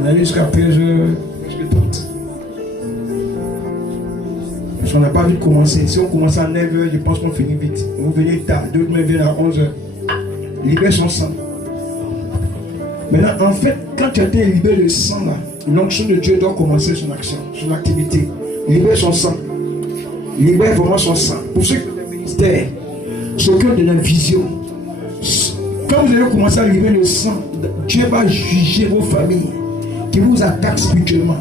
On a jusqu'à 13h30. Parce qu'on n'a pas vu commencer. Si on commence à 9h, je pense qu'on finit vite. Vous venez tard, d'autres viennent à 11h. Libère son sang. Maintenant, en fait, quand tu as été libéré le sang, là, l'onction de Dieu doit commencer son action, son activité. Libère son sang. Libère vraiment son sang. Pour ceux qui ont des ministères, ceux qui ont de la vision, quand vous allez commencer à libérer le sang, Dieu va juger vos familles qui vous attaquent spirituellement,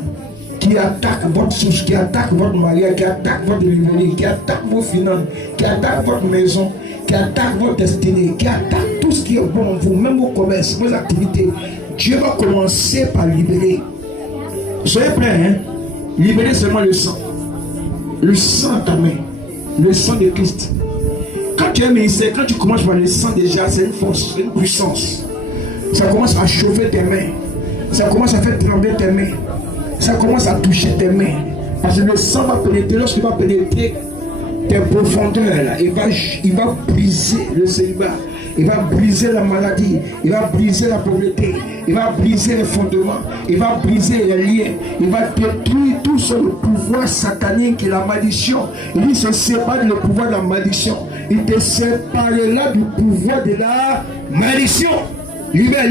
qui attaquent votre source, qui attaquent votre mariage, qui attaquent votre revenu, qui attaquent vos finances, qui attaquent votre maison, qui attaquent votre destinée, qui attaquent tout ce qui est bon en vous, même vos commerces, vos activités. Dieu va commencer par libérer. Soyez prêts, hein? Libérez seulement le sang. Le sang à ta main. Le sang de Christ. Quand tu es ministère, quand tu commences par le sang déjà, c'est une force, c'est une puissance. Ça commence à chauffer tes mains. Ça commence à faire trembler tes mains. Ça commence à toucher tes mains. Parce que le sang va pénétrer, lorsqu'il va pénétrer tes profondeurs, là, il va briser le célibat. Il va briser la maladie, il va briser la pauvreté, il va briser les fondements, il va briser les liens, il va détruire tout sur le pouvoir satanique et la malédiction. Il se sépare du pouvoir de la malédiction. Il te séparera du pouvoir de la malédiction. Libère.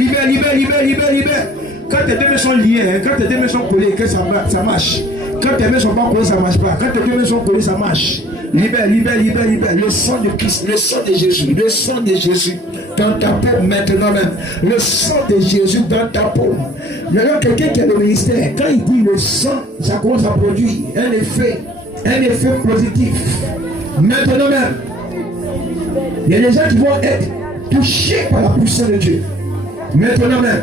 Quand tes deux mains sont liées, hein, quand tes deux mains sont collées, que ça marche. Quand tes mains ne sont pas collées, ça ne marche pas. Quand tes deux mains sont collées, ça marche. Libère. Le sang de Christ, le sang de Jésus, le sang de Jésus dans ta peau maintenant même. Le sang de Jésus dans ta peau. Maintenant, quelqu'un qui a le ministère, quand il dit le sang, ça commence à produire un effet positif. Maintenant même, il y a des gens qui vont être touchés par la puissance de Dieu. Maintenant même,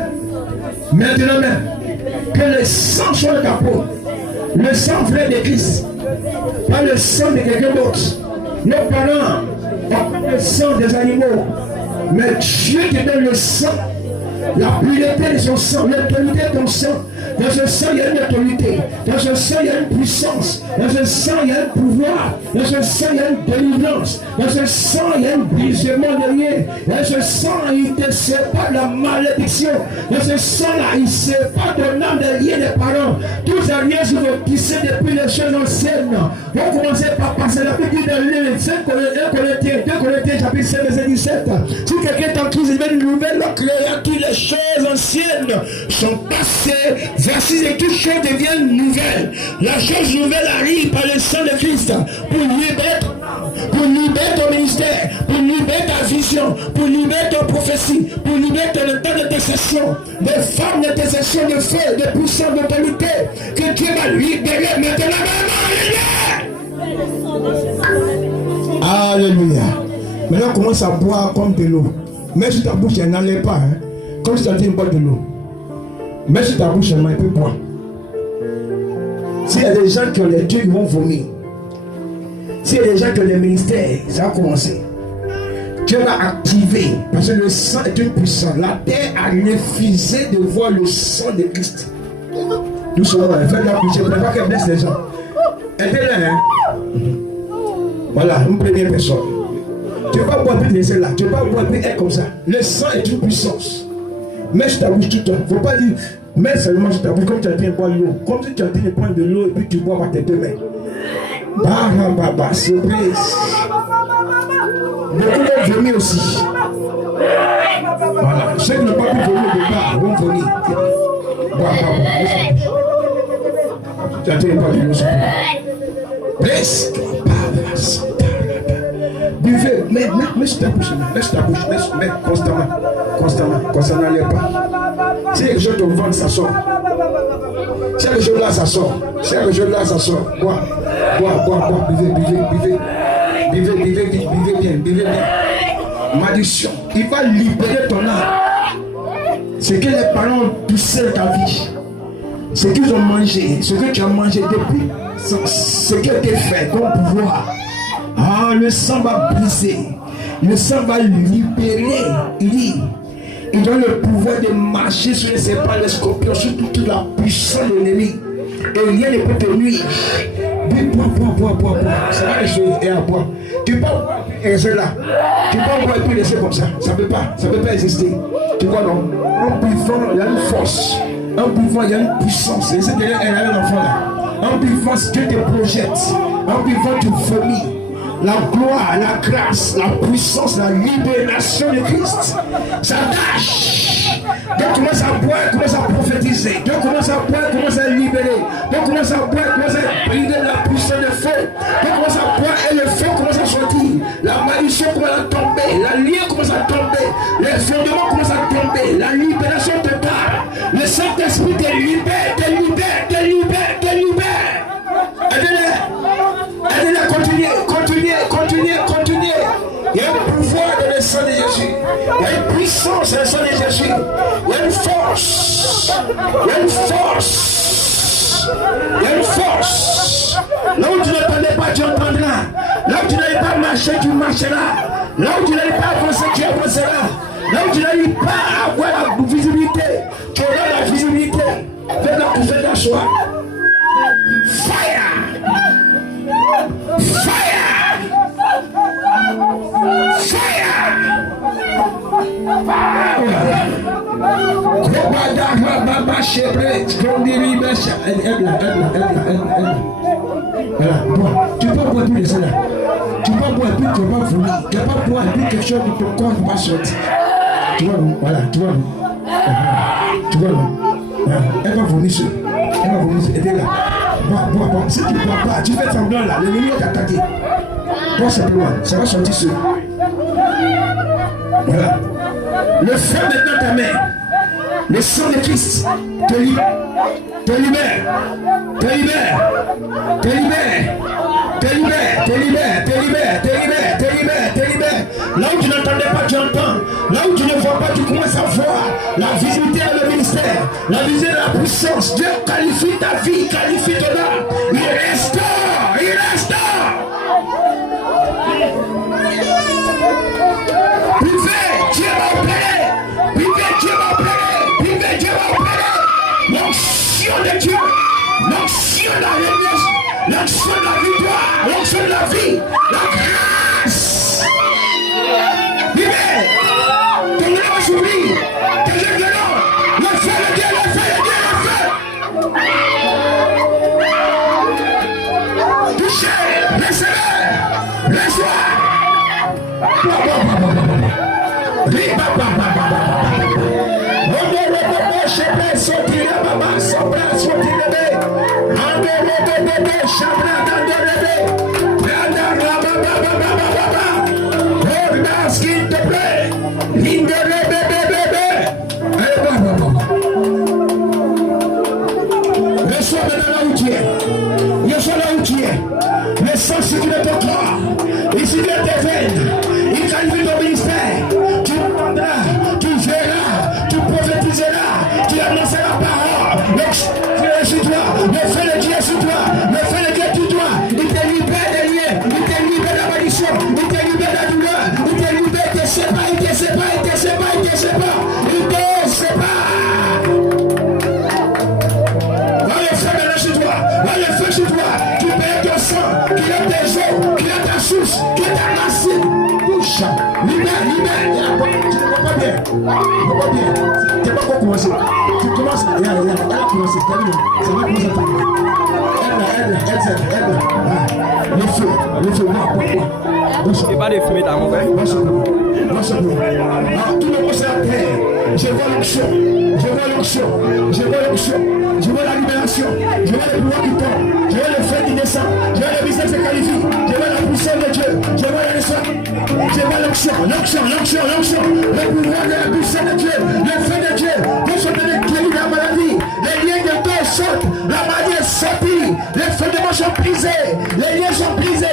que le sang soit dans ta peau. Le sang vrai de Christ, pas le sang de quelqu'un d'autre. Nos parents ont pris le sang des animaux, mais Dieu te donne le sang, la pureté de son sang, l'autorité de ton sang. Dans ce sang, il y a une autorité. Dans ce sang, il y a une puissance. Dans ce sang, il y a un pouvoir. Dans ce sang, il y a une délivrance. Dans ce sang, il y a un brisement de liens. Dans ce sang, il te sépare de la malédiction. Dans ce sang-là, il sépare de l'âme des liens des parents. Tous les liens sont tissés depuis les choses anciennes. Vous commencez par passer la petite dans le 2 Corinthiens, chapitre 7, verset 17. Si quelqu'un est en crise, il veut une nouvelle, créant toutes les choses anciennes sont passées. Voici et toutes choses deviennent nouvelles. La chose nouvelle arrive par le sang de Christ pour libérer ton ministère, pour libérer ta vision, pour libérer ta prophétie, pour libérer ton temps d'intercession, des femmes d'intercession, de feu, de puissance, d'autorité, que Dieu va libérer maintenant. Alléluia. Maintenant, on commence à boire comme de l'eau. Mais si ta bouche, elle n'enlève pas, hein? Comme si tu as dit une boîte de l'eau. Mais si ta bouche, elle m'a un peu boire. S'il y a des gens qui ont les dieux, ils vont vomir. S'il y a des gens qui ont les ministères, ça va commencer. Dieu va activer, parce que le sang est une puissance. La terre a refusé de voir le sang de Christ. Nous sommes là, faites la bouche, je ne préfère qu'elle blesse les gens. Aidez-les, hein. Voilà, une première personne. Tu ne vas pas boire plus de laisser là, tu ne vas pas boire plus être comme ça. Le sang est une puissance. Mets sur ta bouche tout le temps. Il ne faut pas dire, mets seulement sur ta bouche comme tu as dit de boire l'eau. Comme si tu as dit de prendre de l'eau et puis tu bois par tes deux mains. Surprise. Beaucoup vont vomir aussi. Voilà. Ceux qui n'ont pas pu vomir au départ vont vomir. Tu as dit de boire de l'eau sur ta bouche. Buvez, mets sur ta bouche, mets constamment, n'allez pas. Si quelque chose te vend, ça sort. Si quelque chose là, ça sort. Bois, buvez bien. Malédiction, il va libérer ton âme. Ce que les parents ont poussé dans ta vie, ce qu'ils ont mangé, ce que tu as mangé depuis, ce qui a été fait, ton pouvoir. Le sang va briser, le sang va libérer. Il donne le pouvoir de marcher sur les serpents, les scorpions, sur toute la puissance de l'ennemi. Et rien ne peut te nuire. Bois. Ça va les et à boire. Tu peux pas rester là. Tu peux pas laisser comme ça. Ça ne peut pas exister. Tu vois, non? En buvant, il y a une force. Un vivant, il y a une puissance. Et c'est derrière elle a un enfant là. Un vivant, Dieu te projette. Un vivant, tu vomis. La gloire, la grâce, la puissance, la libération de Christ. Ça tâche. Dieu commence à boire, commence à prophétiser. Dieu commence à boire, commence à libérer. Dieu commence à boire, commence à briller la puissance de feu. Dieu commence à boire et le feu commence à sortir. La malédiction commence à tomber. La ligne commence à tomber. Les fondements commencent à tomber. La libération te parle. Le Saint-Esprit te libère, te libère, te libère, te libère. Aidez-les, continuez. Il y a un pouvoir dans le sang de Jésus. Il y a une puissance dans le sang de Jésus. Il y a une force. Là où tu n'entendais pas, tu entendras. Là où tu n'allais pas marcher, tu marcheras. Là où tu n'allais pas avancer, tu avanceras. Là où tu n'allais pas avoir la visibilité, tu auras la visibilité. Fais-la pour faire ta choix. Fire! Voilà, bon, tu peux boire plus de cela. Tu peux boire plus, tu vas vomir. Tu vas pas boire plus quelque chose de ton corps qui va sortir. Tu vois, voilà, tu vois. Tu vois, elle va vomir sur. Aidez-la. Bon, si tu ne bois pas, tu fais semblant là, l'ennemi va t'attaquer. Bois simplement, ça va sortir seul. Voilà. Le feu maintenant ta main. Le sang de Christ te libère. Là où tu n'entendais pas, tu entends. Là où tu ne vois pas, tu commences à voir. La visibilité et le ministère. La visibilité et la puissance. Dieu qualifie ta vie, qualifie ton âme. Il restaure. Vivez, Dieu va opérer. L'onction de Dieu. L'onction de la réunion. L'onction de la victoire. L'onction de la vie. La grâce. Vivez. Ton nom va s'ouvrir. Tes yeux de l'homme. Le feu. Touchez. Laissez-le. Laisse-moi. Le sang circule de ton corps, il circule de tes veines, il qualifie ton ministère. Tu entendras, tu verras, tu prophétiseras, tu annonceras la parole. Le feu est sur toi, le feu de Dieu est sur toi, le feu de Dieu est sur toi. Il te libère des liens, il te libère de la malédiction, il te libère de la douleur, il te libère, il te sépare. Va le feu maintenant sur toi, va le feu sur toi. Tu perds ton sang, qu'il a tes os, qu'il a ta source, qu'il a ta racine. Touche, libère. Tu ne vois pas bien. Tu ne vois pas bien. Tu n'as pas encore commencé. Tu commences. Elle a commencé. Ça va commencer à tomber. Aide. Le feu. C'est pas de fumer dans mon frère. Tout le monde c'est la terre. Je vois l'onction. Je vois la libération. Je vois le pouvoir qui tombe. Je vois le feu qui descend. Je vois le business qui se qualifie. Je vois la puissance de Dieu. Je vois la naissance. Je vois l'onction. Le pouvoir de la puissance de Dieu. Le feu de Dieu. Dieu sont donné guérir la maladie. Les liens de Dieu sortent. La maladie est sortie. Les fondements sont brisés. Les liens sont brisés.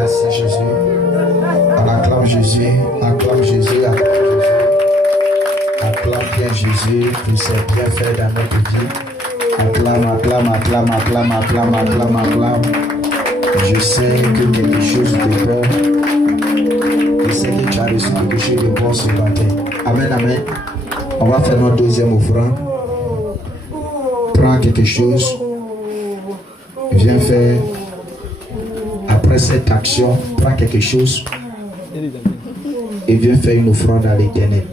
Merci Jésus. On acclame Jésus, acclame Jésus, acclame Jésus. Acclame bien Jésus pour ses bienfaits dans notre vie. Acclame, acclame, acclame, acclame, acclame, acclame, acclame. Je sais que quelque chose de bon. Je sais que tu as reçu quelque chose de bon ce matin. Amen, amen. On va faire notre deuxième offrande. Prends quelque chose. Viens faire. Après cette action, prends quelque chose. Et viens faire une offrande à l'Éternel.